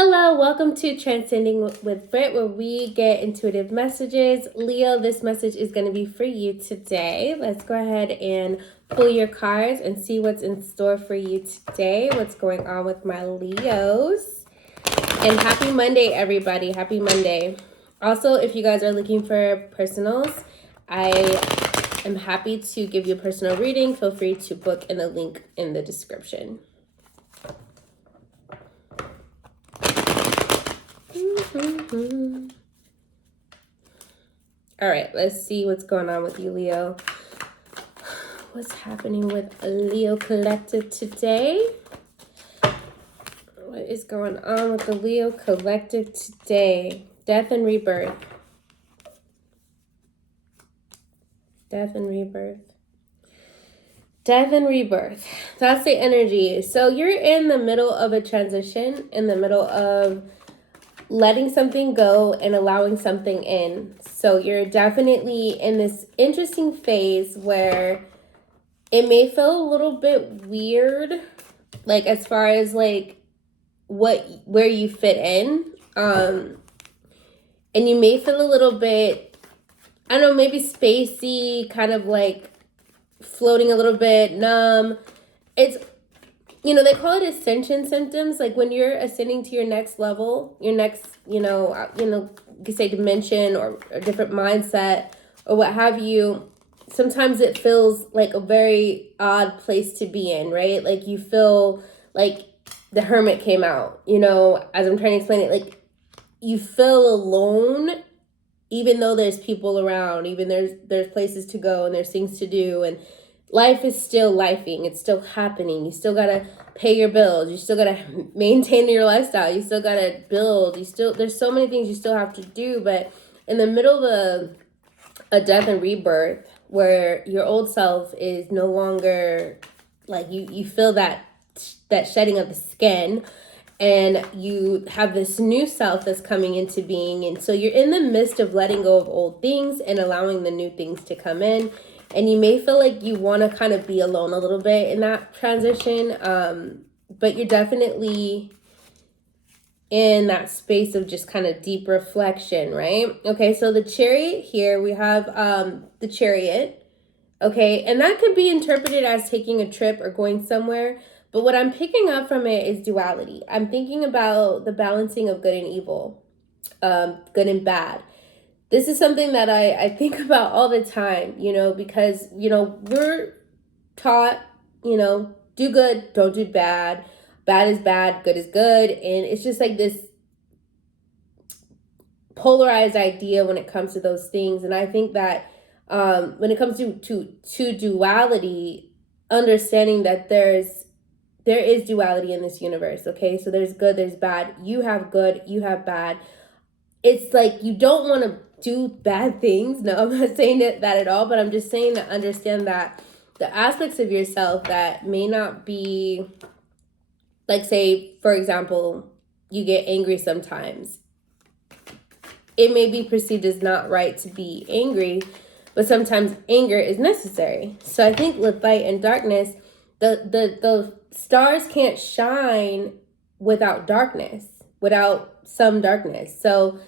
Hello, welcome to Transcending with Britt, where we get intuitive messages. Leo, this message is going to be for you today. Let's go ahead and pull your cards and see what's in store for you today. What's going on with my Leos. And happy Monday, everybody. Happy Monday. Also, if you guys are looking for personals, I am happy to give you a personal reading. Feel free to book in the link in the description. All right, let's see what's going on with you, Leo. What's happening with Leo Collective today? What is going on with the Leo Collective today? Death and rebirth. Death and rebirth. Death and rebirth. That's the energy. So you're in the middle of a transition, in the middle of letting something go and allowing something in. So you're definitely in this interesting phase where it may feel a little bit weird, like as far as like where you fit in. And you may feel a little bit, I don't know, maybe spacey, kind of like floating a little bit, numb. It's, they call it ascension symptoms. Like when you're ascending to your next level, your next, you could say dimension or a different mindset or what have you. Sometimes it feels like a very odd place to be in, right? Like you feel like the hermit came out, as I'm trying to explain it, like you feel alone, even though there's people around, even there's places to go and there's things to do, and life is still lifing. It's still happening. You still gotta pay your bills. You still gotta maintain your lifestyle. You still gotta build. There's so many things you still have to do. But in the middle of a death and rebirth, where your old self is no longer, like you feel that shedding of the skin, and you have this new self that's coming into being. And so you're in the midst of letting go of old things and allowing the new things to come in. And you may feel like you want to kind of be alone a little bit in that transition. But you're definitely in that space of just kind of deep reflection, right? Okay, so the Chariot here, we have the Chariot. Okay, and that could be interpreted as taking a trip or going somewhere. But what I'm picking up from it is duality. I'm thinking about the balancing of good and evil, good and bad. This is something that I think about all the time, because, we're taught, do good, don't do bad. Bad is bad, good is good. And it's just like this polarized idea when it comes to those things. And I think that when it comes to duality, understanding that there is duality in this universe, okay? So there's good, there's bad. You have good, you have bad. It's like you don't want to do bad things. No, I'm not saying that at all, but I'm just saying to understand that the aspects of yourself that may not be, like say, for example, you get angry sometimes. It may be perceived as not right to be angry, but sometimes anger is necessary. So I think with light and darkness, the stars can't shine without darkness, without some darkness. So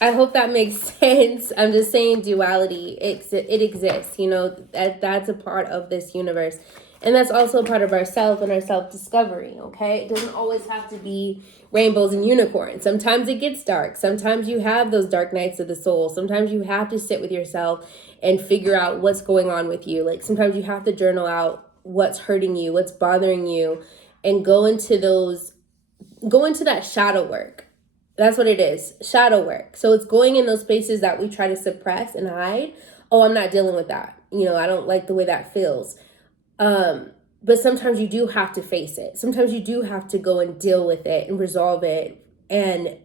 I hope that makes sense. I'm just saying duality, it exists, that's a part of this universe. And that's also a part of ourself and our self-discovery, okay? It doesn't always have to be rainbows and unicorns. Sometimes it gets dark. Sometimes you have those dark nights of the soul. Sometimes you have to sit with yourself and figure out what's going on with you. Like sometimes you have to journal out what's hurting you, what's bothering you, and go into that shadow work. That's what it is, shadow work. So it's going in those spaces that we try to suppress and hide. Oh, I'm not dealing with that. I don't like the way that feels. But sometimes you do have to face it. Sometimes you do have to go and deal with it and resolve it and,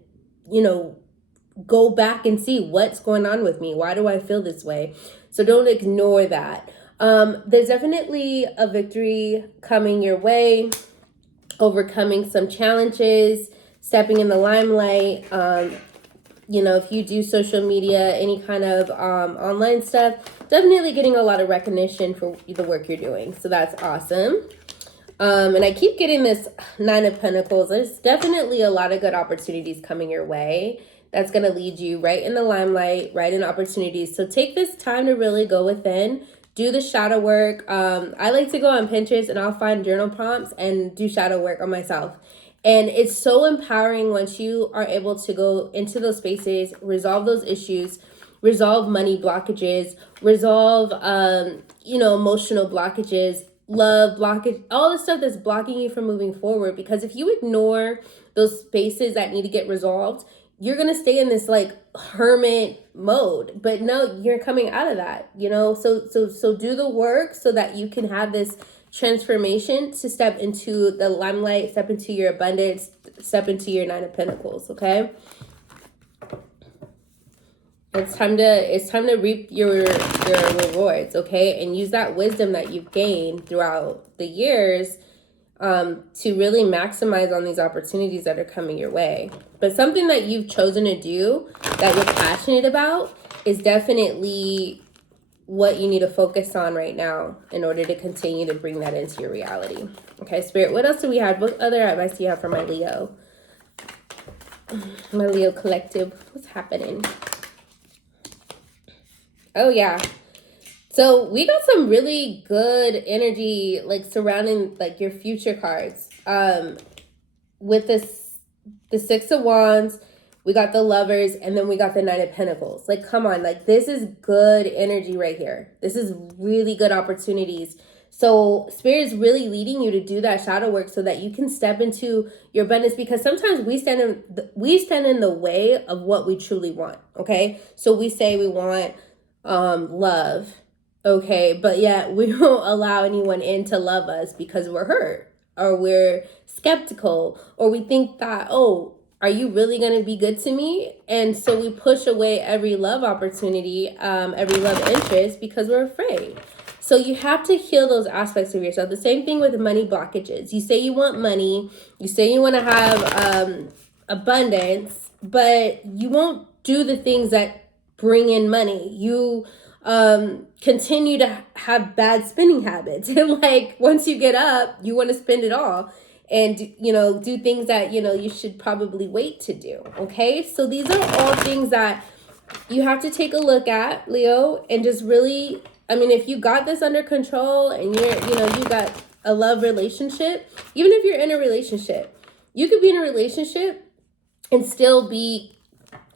go back and see what's going on with me. Why do I feel this way? So don't ignore that. There's definitely a victory coming your way, overcoming some challenges, stepping in the limelight. If you do social media, any kind of online stuff, definitely getting a lot of recognition for the work you're doing. So that's awesome. And I keep getting this Nine of Pentacles. There's definitely a lot of good opportunities coming your way. That's going to lead you right in the limelight, right in opportunities. So take this time to really go within, do the shadow work. I like to go on Pinterest and I'll find journal prompts and do shadow work on myself. And it's so empowering once you are able to go into those spaces, resolve those issues, resolve money blockages, resolve, emotional blockages, love blockage, all the stuff that's blocking you from moving forward. Because if you ignore those spaces that need to get resolved, you're going to stay in this like hermit mode. But no, you're coming out of that, so do the work so that you can have this transformation to step into the limelight, step into your abundance, step into your Nine of Pentacles. Okay. It's time to reap your rewards, okay? And use that wisdom that you've gained throughout the years to really maximize on these opportunities that are coming your way. But something that you've chosen to do that you're passionate about is definitely what you need to focus on right now in order to continue to bring that into your reality. Okay, Spirit, what else do we have? What other advice do you have for my Leo? My Leo collective, what's happening? Oh, yeah. So we got some really good energy, like surrounding like your future cards. With the Six of Wands, we got the Lovers, and then we got the Nine of Pentacles. Like, come on, like this is good energy right here. This is really good opportunities. So Spirit is really leading you to do that shadow work so that you can step into your abundance, because sometimes we stand in the way of what we truly want. Okay. So we say we want love, okay, but yet we won't allow anyone in to love us because we're hurt or we're skeptical, or we think that, oh, are you really going to be good to me? And so we push away every love opportunity, every love interest, because we're afraid. So you have to heal those aspects of yourself. The same thing with money blockages. You say you want money, you say you want to have abundance, but you won't do the things that bring in money. You continue to have bad spending habits. And like once you get up, you want to spend it all and, do things that, you should probably wait to do. Okay. So these are all things that you have to take a look at, Leo, and just really, if you got this under control and you got a love relationship, even if you're in a relationship, you could be in a relationship and still be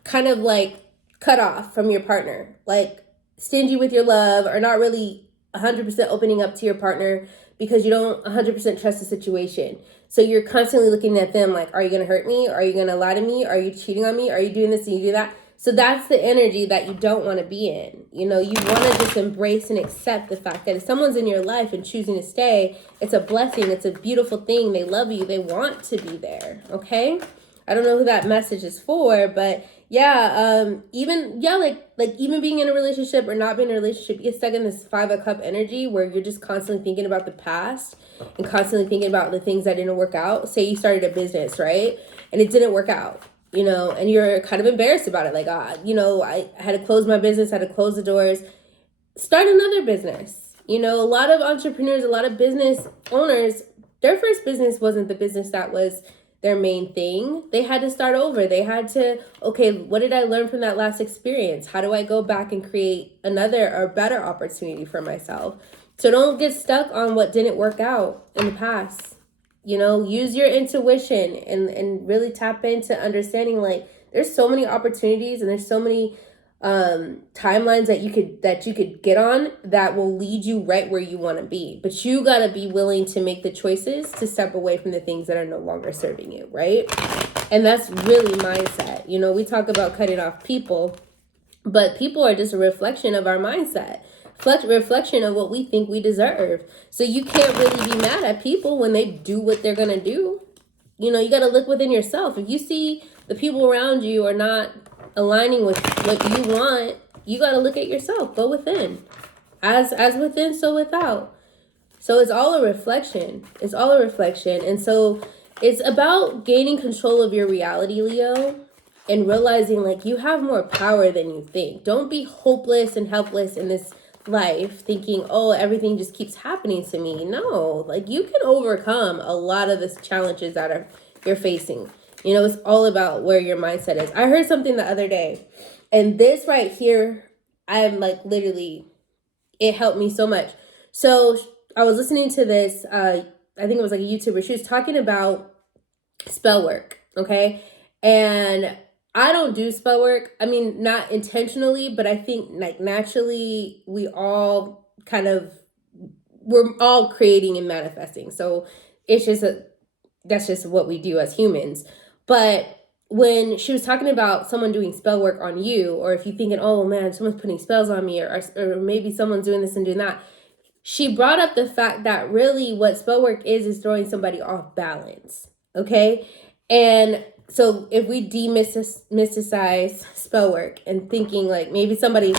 kind of like cut off from your partner, like stingy with your love, or not really 100% opening up to your partner because you don't 100% trust the situation. So you're constantly looking at them like, are you going to hurt me? Are you going to lie to me? Are you cheating on me? Are you doing this and you do that? So that's the energy that you don't want to be in. You want to just embrace and accept the fact that if someone's in your life and choosing to stay, it's a blessing. It's a beautiful thing. They love you. They want to be there. Okay. I don't know who that message is for, but even being in a relationship or not being in a relationship, you get stuck in this 5 of Cup energy where you're just constantly thinking about the past and constantly thinking about the things that didn't work out. Say you started a business, right? And it didn't work out, and you're kind of embarrassed about it. Like, I had to close my business, had to close the doors, start another business. A lot of entrepreneurs, a lot of business owners, their first business wasn't the business that was their main thing. They had to start over. They had to, okay, what did I learn from that last experience? How do I go back and create another or better opportunity for myself? So don't get stuck on what didn't work out in the past. Use your intuition and really tap into understanding, like, there's so many opportunities and there's so many timelines that you could get on that will lead you right where you want to be. But you got to be willing to make the choices to step away from the things that are no longer serving you, right? And that's really mindset. We talk about cutting off people, but people are just a reflection of our mindset, reflection of what we think we deserve. So you can't really be mad at people when they do what they're going to do. You got to look within yourself. If you see the people around you are not aligning with what you want, you got to look at yourself. Go within. As within, so without. So it's all a reflection. It's all a reflection. And so it's about gaining control of your reality, Leo, and realizing like you have more power than you think. Don't be hopeless and helpless in this life thinking, oh, everything just keeps happening to me. No, like you can overcome a lot of the challenges that you're facing. You know, it's all about where your mindset is. I heard something the other day, and this right here, I'm like literally, it helped me so much. So I was listening to this, I think it was like a YouTuber. She was talking about spell work, okay? And I don't do spell work. I mean, not intentionally, but I think like naturally we're all creating and manifesting. So it's just that's just what we do as humans. But when she was talking about someone doing spell work on you, or if you're thinking, oh man, someone's putting spells on me, or maybe someone's doing this and doing that, she brought up the fact that really what spell work is throwing somebody off balance. Okay. And so if we demysticize spell work and thinking like maybe somebody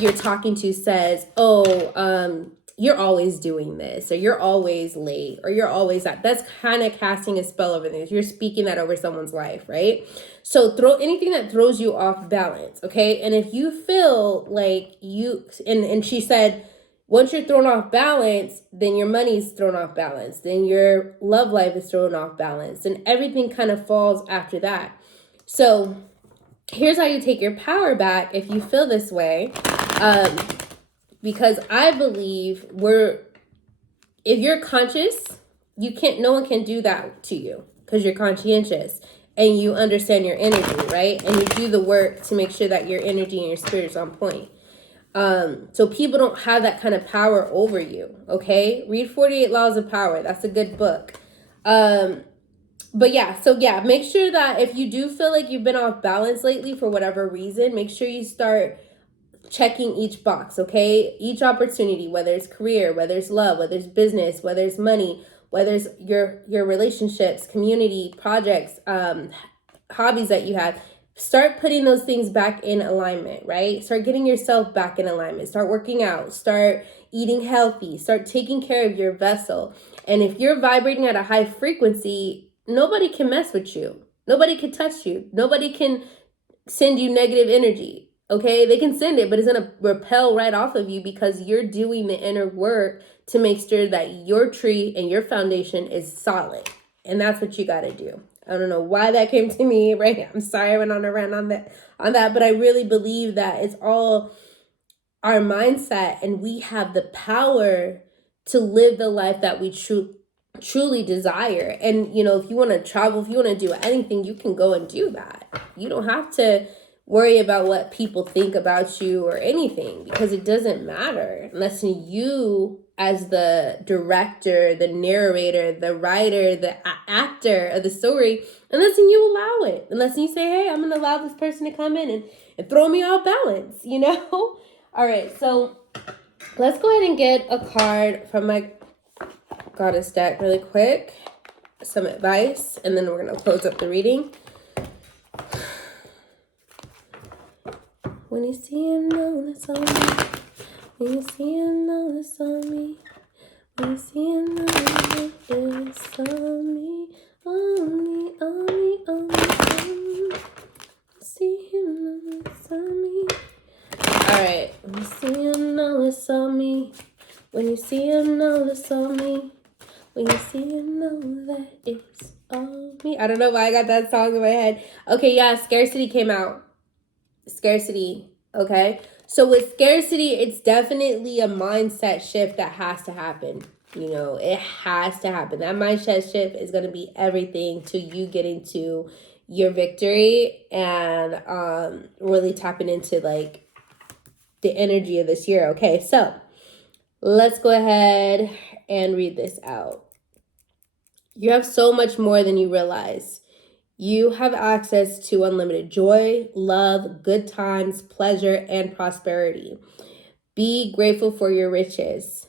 you're talking to says, oh, you're always doing this, or you're always late, or you're always that's kind of casting a spell over things. You're speaking that over someone's life, right? So throw anything that throws you off balance, okay? And if you feel like and she said, once you're thrown off balance, then your money's thrown off balance, then your love life is thrown off balance, and everything kind of falls after that. So here's how you take your power back if you feel this way. Because I believe if you're conscious, no one can do that to you because you're conscientious and you understand your energy, right? And you do the work to make sure that your energy and your spirit is on point. So people don't have that kind of power over you, okay? Read 48 Laws of Power. That's a good book. But yeah, so yeah, make sure that if you do feel like you've been off balance lately for whatever reason, make sure you start checking each box, okay? Each opportunity, whether it's career, whether it's love, whether it's business, whether it's money, whether it's your relationships, community, projects, hobbies that you have, start putting those things back in alignment, right? Start getting yourself back in alignment. Start working out. Start eating healthy. Start taking care of your vessel. And if you're vibrating at a high frequency, nobody can mess with you. Nobody can touch you. Nobody can send you negative energy. Okay, they can send it, but it's going to repel right off of you because you're doing the inner work to make sure that your tree and your foundation is solid. And that's what you got to do. I don't know why that came to me right now. I'm sorry I went on a rant on that, but I really believe that it's all our mindset, and we have the power to live the life that we truly desire. And, you know, if you want to travel, if you want to do anything, you can go and do that. You don't have to worry about what people think about you or anything, because it doesn't matter unless you, as the director, the narrator, the writer, the actor of the story, unless you allow it, unless you say, hey, I'm going to allow this person to come in and throw me off balance, you know? All right, so let's go ahead and get a card from my goddess deck really quick, some advice, and then we're going to close up the reading. When you see him, know that's on me. When you see him, know that's on me. When you see him, know that it's on me. On me, on me, on me, on me. See him, know it's on me. Alright, when you see him, know it's on me. When you see him, know it's on me. When you see him, know that it's on me. I don't know why I got that song in my head. Okay, yeah, scarcity came out. Scarcity, okay? So with scarcity, it's definitely a mindset shift that has to happen. You know, it has to happen. That mindset shift is going to be everything to you getting to your victory and really tapping into like the energy of this year. Okay, so let's go ahead and read this out. You have so much more than you realize. You have access to unlimited joy, love, good times, pleasure, and prosperity. Be grateful for your riches.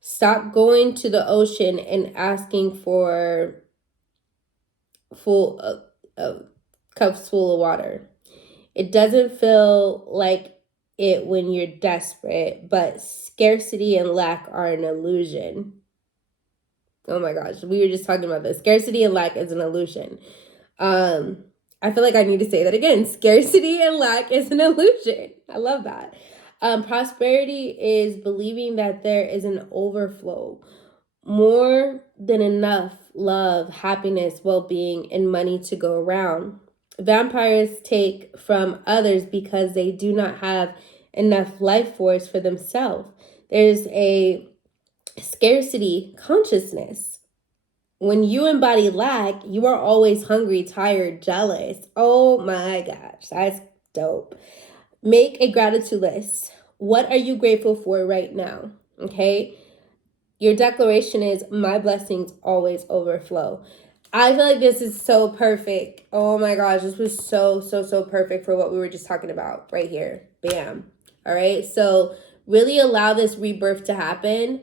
Stop going to the ocean and asking for cups full of water. It doesn't feel like it when you're desperate, but scarcity and lack are an illusion. Oh my gosh, we were just talking about this. Scarcity and lack is an illusion. I feel like I need to say that again. Scarcity and lack is an illusion. I love that. Prosperity is believing that there is an overflow, more than enough love, happiness, well-being, and money to go around. Vampires take from others because they do not have enough life force for themselves. There's a scarcity consciousness. When you embody lack, you are always hungry, tired, jealous. Oh my gosh, that's dope. Make a gratitude list. What are you grateful for right now? Okay. Your declaration is, my blessings always overflow. I feel like this is so perfect. Oh my gosh, this was so perfect for what we were just talking about right here. Bam. All right. So really allow this rebirth to happen.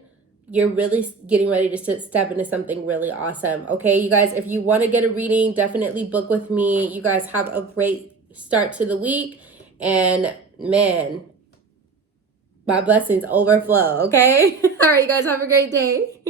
You're really getting ready to step into something really awesome. Okay, you guys, if you want to get a reading, definitely book with me. You guys have a great start to the week. And man, my blessings overflow. Okay. All right, you guys have a great day.